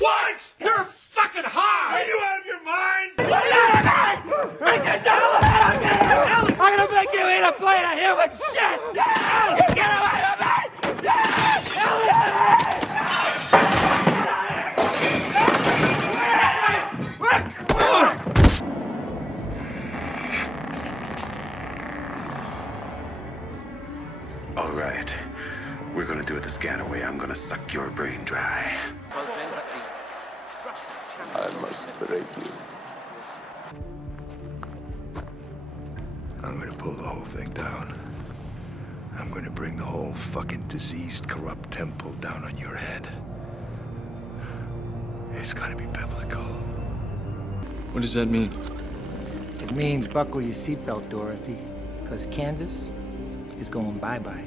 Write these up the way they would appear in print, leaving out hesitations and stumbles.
What? You're fucking high! Are you out of your mind? I'm gonna make you eat a plate of human shit! Yeah! Get away from me! All right. We're gonna do it the Scanner way. I'm gonna suck your brain dry. I must break you. I'm gonna pull the whole thing down. I'm gonna bring the whole fucking diseased, corrupt temple down on your head. It's gonna be biblical. What does that mean? It means buckle your seatbelt, Dorothy, because Kansas is going bye-bye.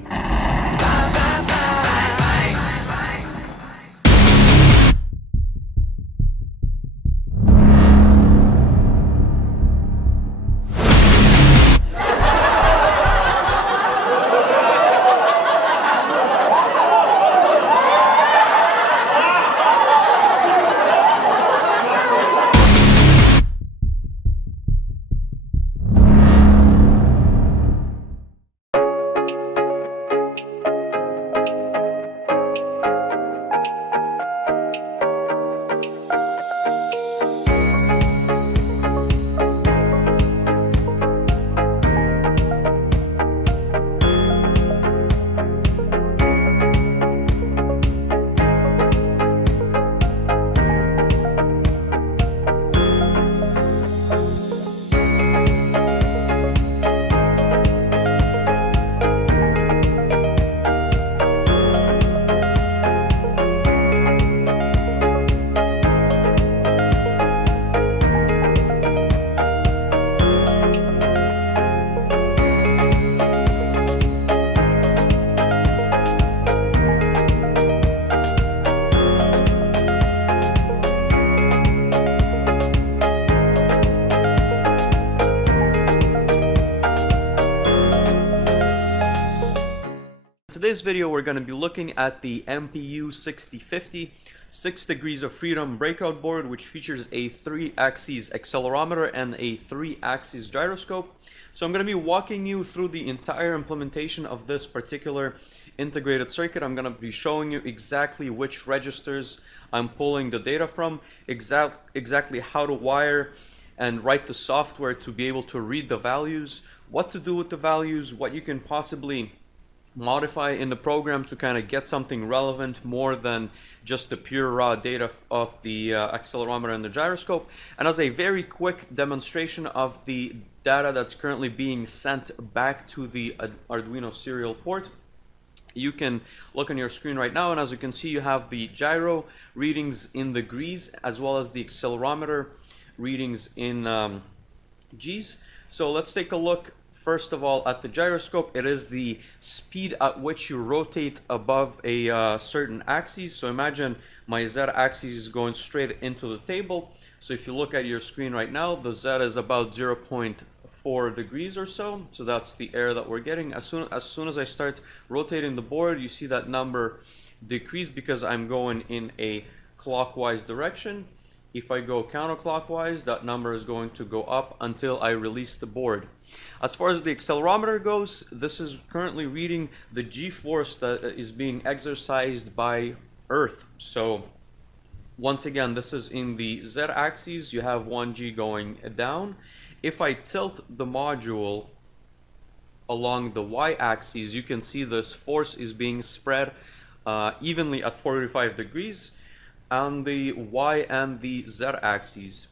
Today's video we're going to be looking at the MPU 6050 6 degrees of freedom breakout board, which features a 3-axis accelerometer and a 3-axis gyroscope. So I'm going to be walking you through the entire implementation of this particular integrated circuit. I'm going to be showing you exactly which registers I'm pulling the data from, exactly how to wire and write the software to be able to read the values, what to do with the values, what you can possibly modify in the program to kind of get something relevant more than just the pure raw data of the accelerometer and the gyroscope. And as a very quick demonstration of the data that's currently being sent back to the Arduino serial port, you can look on your screen right now, and as you can see, you have the gyro readings in the G's as well as the accelerometer readings in G's. So let's take a look first of all at the gyroscope. It is the speed at which you rotate above a certain axis. So imagine my Z axis is going straight into the table. So if you look at your screen right now, the Z is about 0.4 degrees or so. So that's the error that we're getting. As soon as I start rotating the board, you see that number decrease because I'm going in a clockwise direction. If I go counterclockwise, that number is going to go up until I release the board. As far as the accelerometer goes, this is currently reading the G-force that is being exercised by Earth. So once again, this is in the Z-axis. You have 1G going down. If I tilt the module along the Y-axis, you can see this force is being spread evenly at 45 degrees on the Y and the Z axes.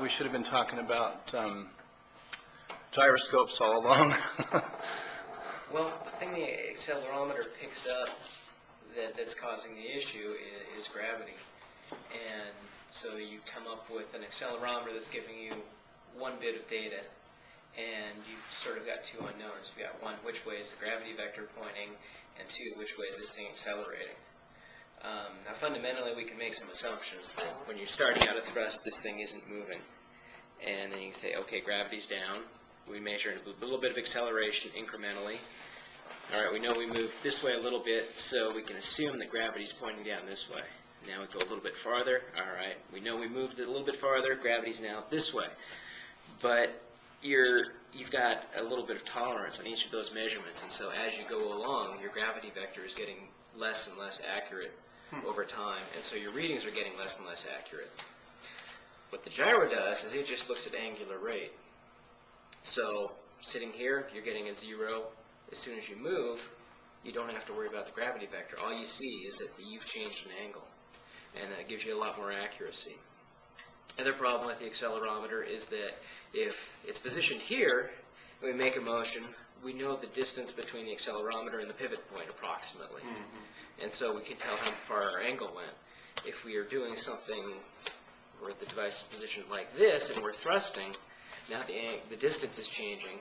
we should have been talking about gyroscopes all along. Well, the thing the accelerometer picks up that's causing the issue is gravity. And so you come up with an accelerometer that's giving you one bit of data, and you've sort of got two unknowns. You've got one, which way is the gravity vector pointing, and two, which way is this thing accelerating. Now fundamentally we can make some assumptions that when you're starting out at thrust, this thing isn't moving. And then you can say, okay, gravity's down. We measure a little bit of acceleration incrementally. All right, we know we moved this way a little bit, so we can assume that gravity's pointing down this way. Now we go a little bit farther. All right, we know we moved it a little bit farther. Gravity's now this way. But you've got a little bit of tolerance on each of those measurements, and so as you go along, your gravity vector is getting less and less accurate over time, and so your readings are getting less and less accurate. What the gyro does is it just looks at angular rate. So sitting here, you're getting a 0. As soon as you move, you don't have to worry about the gravity vector. All you see is that you've changed an angle, and that gives you a lot more accuracy. Another problem with the accelerometer is that if it's positioned here, and we make a motion, we know the distance between the accelerometer and the pivot point approximately. And so we can tell how far our angle went. If we are doing something where the device is positioned like this and we're thrusting, now the distance is changing,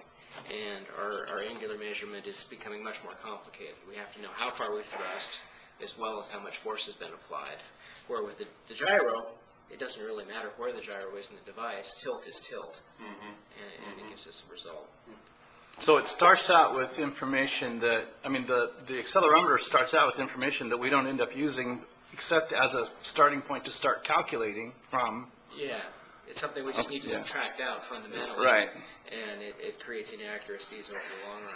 and our angular measurement is becoming much more complicated. We have to know how far we thrust as well as how much force has been applied. Where with the gyro, it doesn't really matter where the gyro is in the device. Tilt is tilt, and it gives us a result. So it starts out with information that, I mean, the accelerometer starts out with information that we don't end up using except as a starting point to start calculating from. Yeah, it's something we just need to subtract out fundamentally. Right. And it creates inaccuracies over the long run.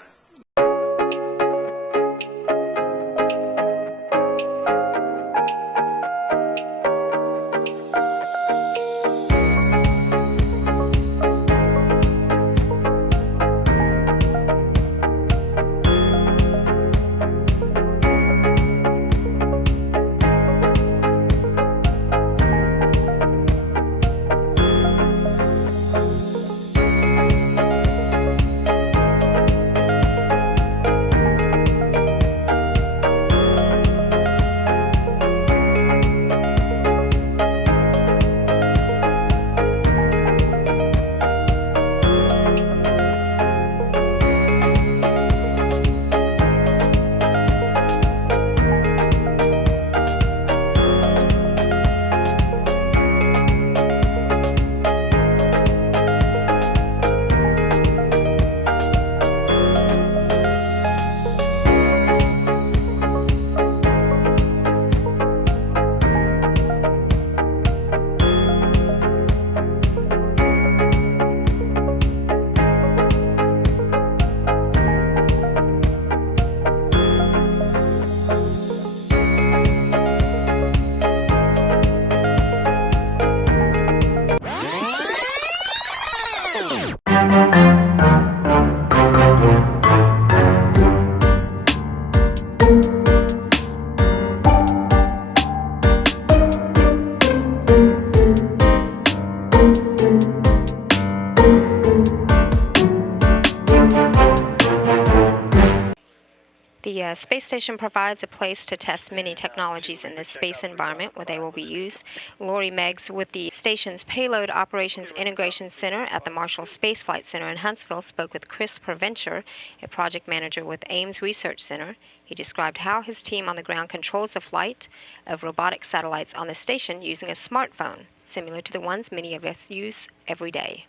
The space station provides a place to test many technologies in this space environment where they will be used. Lori Meggs with the station's Payload Operations Integration Center at the Marshall Space Flight Center in Huntsville spoke with Chris Provencher, a project manager with Ames Research Center. He described how his team on the ground controls the flight of robotic satellites on the station using a smartphone, similar to the ones many of us use every day.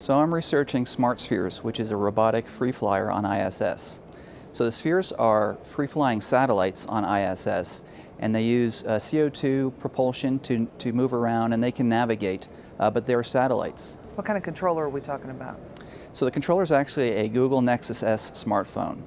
So I'm researching smart spheres, which is a robotic free flyer on ISS. So the spheres are free-flying satellites on ISS, and they use CO2 propulsion to move around, and they can navigate, but they're satellites. What kind of controller are we talking about? So the controller is actually a Google Nexus S smartphone.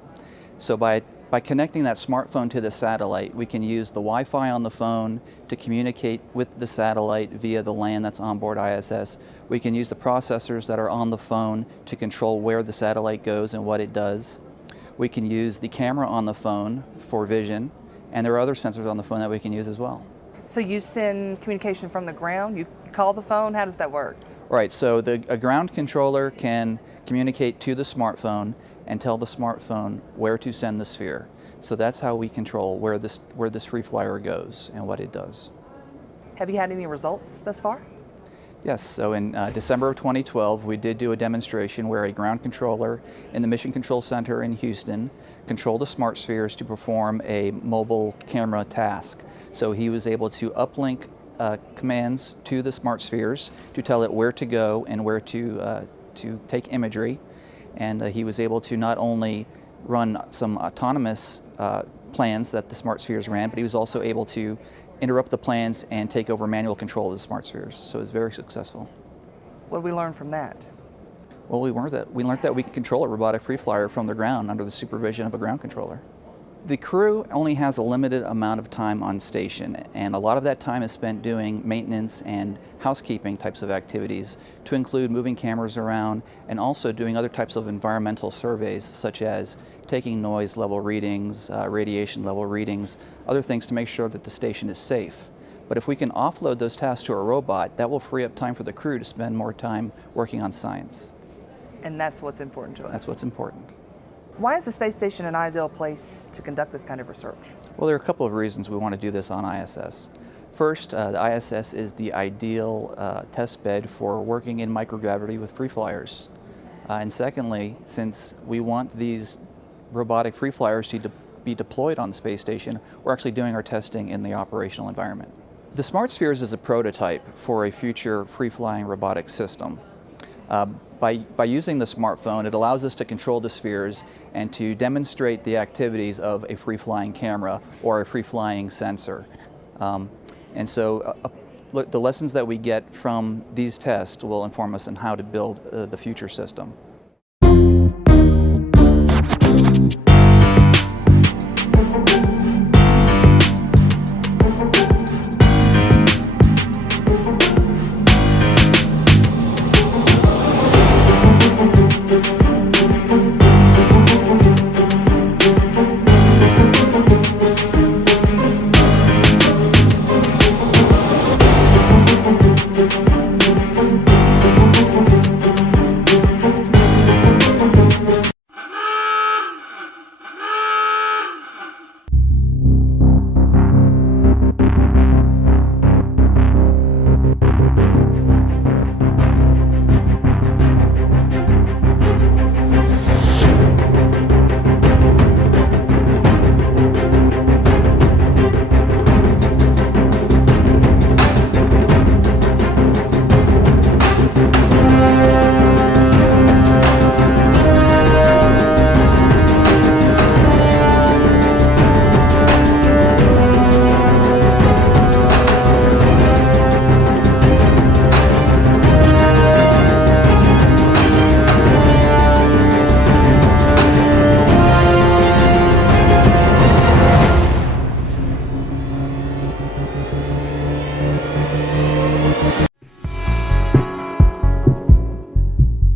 So by connecting that smartphone to the satellite, we can use the Wi-Fi on the phone to communicate with the satellite via the LAN that's on board ISS. We can use the processors that are on the phone to control where the satellite goes and what it does. We can use the camera on the phone for vision, and there are other sensors on the phone that we can use as well. So you send communication from the ground? You call the phone? How does that work? Right, so a ground controller can communicate to the smartphone and tell the smartphone where to send the sphere. So that's how we control where this free flyer goes and what it does. Have you had any results thus far? Yes, so in December of 2012, we did do a demonstration where a ground controller in the Mission Control Center in Houston controlled the smart spheres to perform a mobile camera task. So he was able to uplink commands to the smart spheres to tell it where to go and where to take imagery. And he was able to not only run some autonomous plans that the smart spheres ran, but he was also able to interrupt the plans and take over manual control of the smart spheres. So it was very successful. What did we learn from that? Well, we learned that we can control a robotic free flyer from the ground under the supervision of a ground controller. The crew only has a limited amount of time on station, and a lot of that time is spent doing maintenance and housekeeping types of activities, to include moving cameras around and also doing other types of environmental surveys, such as taking noise level readings, radiation level readings, other things to make sure that the station is safe. But if we can offload those tasks to a robot, that will free up time for the crew to spend more time working on science. And that's what's important to us. That's what's important. Why is the space station an ideal place to conduct this kind of research? Well, there are a couple of reasons we want to do this on ISS. First, the ISS is the ideal test bed for working in microgravity with free flyers. And secondly, since we want these robotic free flyers to be deployed on the space station, we're actually doing our testing in the operational environment. The Smart Spheres is a prototype for a future free-flying robotic system. By using the smartphone, it allows us to control the spheres and to demonstrate the activities of a free-flying camera or a free-flying sensor. And so the lessons that we get from these tests will inform us on how to build the future system.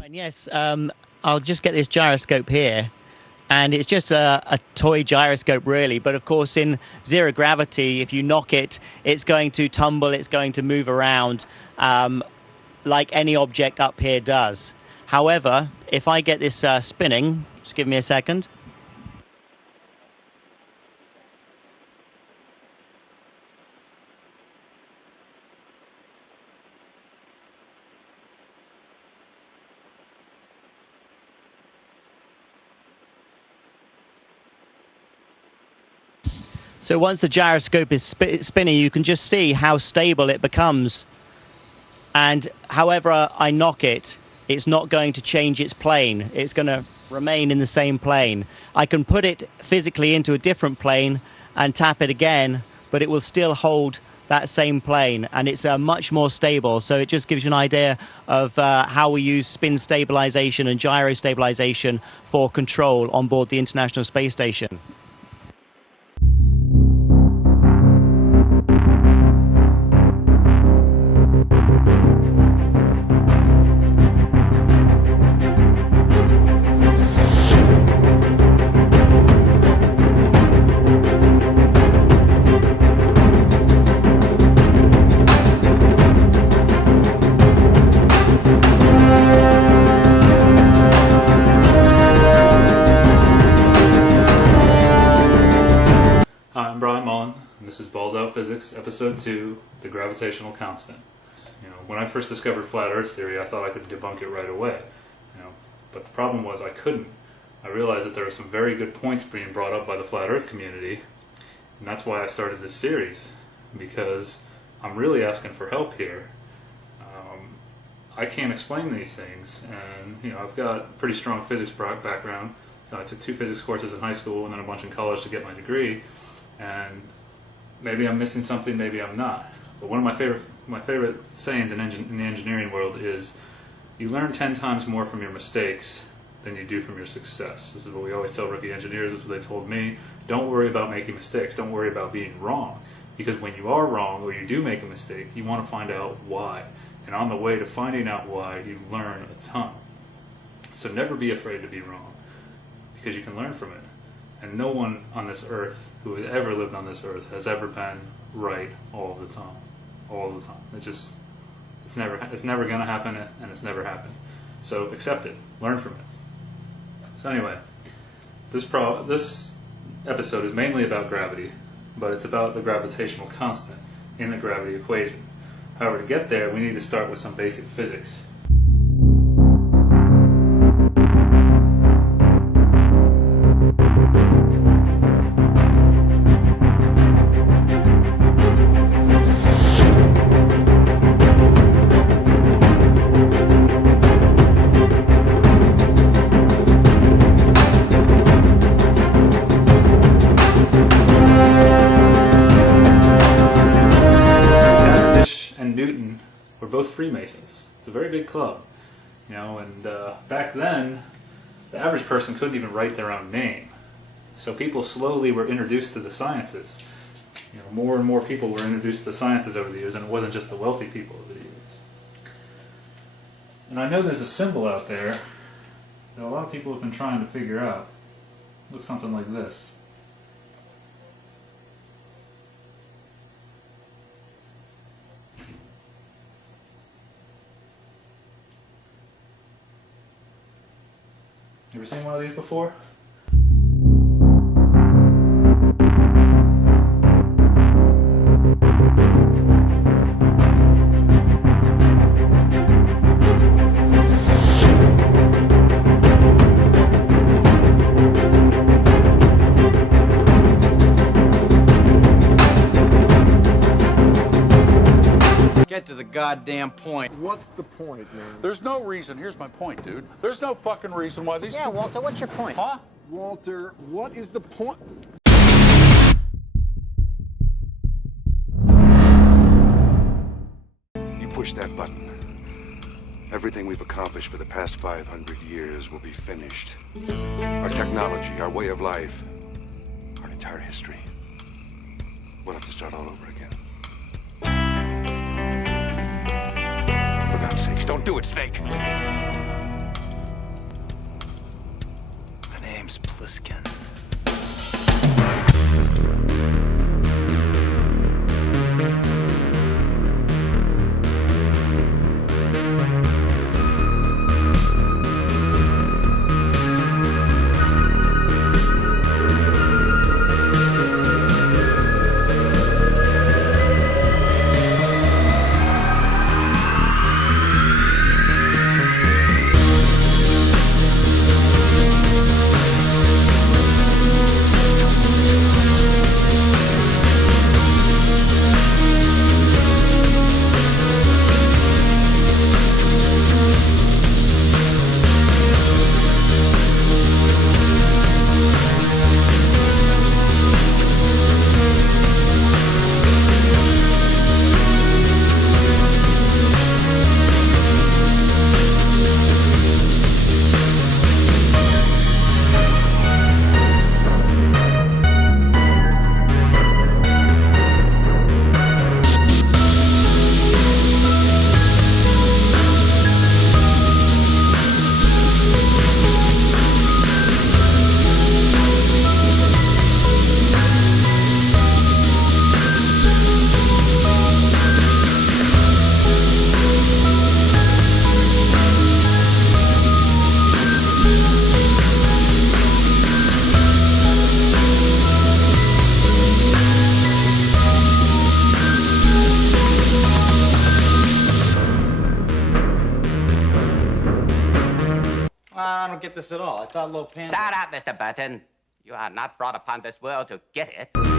Yes, I'll just get this gyroscope here, and it's just a toy gyroscope really, but of course in zero gravity, if you knock it, it's going to tumble, it's going to move around like any object up here does. However, if I get this spinning, just give me a second. So once the gyroscope is spinning, you can just see how stable it becomes. And however I knock it, it's not going to change its plane. It's going to remain in the same plane. I can put it physically into a different plane and tap it again, but it will still hold that same plane, and it's much more stable. So it just gives you an idea of how we use spin stabilization and gyro stabilization for control on board the International Space Station. and this is Balls Out Physics, Episode 2, The Gravitational Constant. When I first discovered Flat Earth theory, I thought I could debunk it right away. But the problem was I couldn't. I realized that there were some very good points being brought up by the Flat Earth community, and that's why I started this series, because I'm really asking for help here. I can't explain these things, and I've got a pretty strong physics background. I took 2 physics courses in high school and then a bunch in college to get my degree, and maybe I'm missing something, maybe I'm not. But one of my favorite sayings in the engineering world is, you learn 10 times more from your mistakes than you do from your success. This is what we always tell rookie engineers. This is what they told me. Don't worry about making mistakes. Don't worry about being wrong. Because when you are wrong or you do make a mistake, you want to find out why. And on the way to finding out why, you learn a ton. So never be afraid to be wrong, because you can learn from it. And no one on this earth who has ever lived on this earth has ever been right all the time. All the time. It's never going to happen, and it's never happened. So accept it. Learn from it. So anyway, this episode is mainly about gravity, but it's about the gravitational constant in the gravity equation. However, to get there, we need to start with some basic physics. Both Freemasons. It's a very big club, and back then the average person couldn't even write their own name. So people slowly were introduced to the sciences. More and more people were introduced to the sciences over the years, and it wasn't just the wealthy people over the years. And I know there's a symbol out there that a lot of people have been trying to figure out. It looks something like this. You ever seen one of these before? Get to the goddamn point. What's the point, man? There's no reason. Here's my point, dude. There's no fucking reason why these Yeah, Walter, what's your point? Huh? Walter, what is the point? You push that button. Everything we've accomplished for the past 500 years will be finished. Our technology, our way of life, our entire history. We'll have to start all over again. For God's sakes, don't do it, Snake! My name's Pliskin. don't get this at all. I thought low panda... Shut up, Mr. Burton. You are not brought upon this world to get it.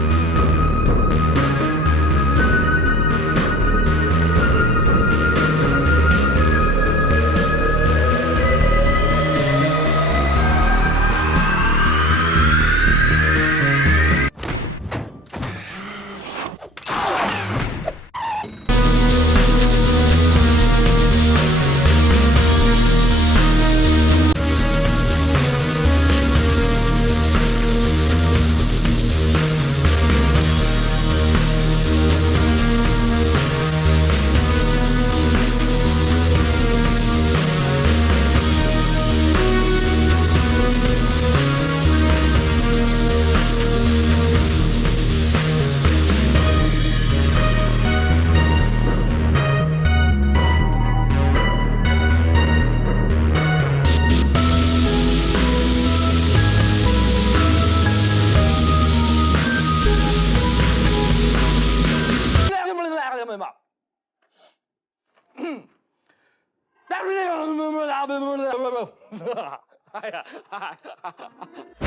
Hi.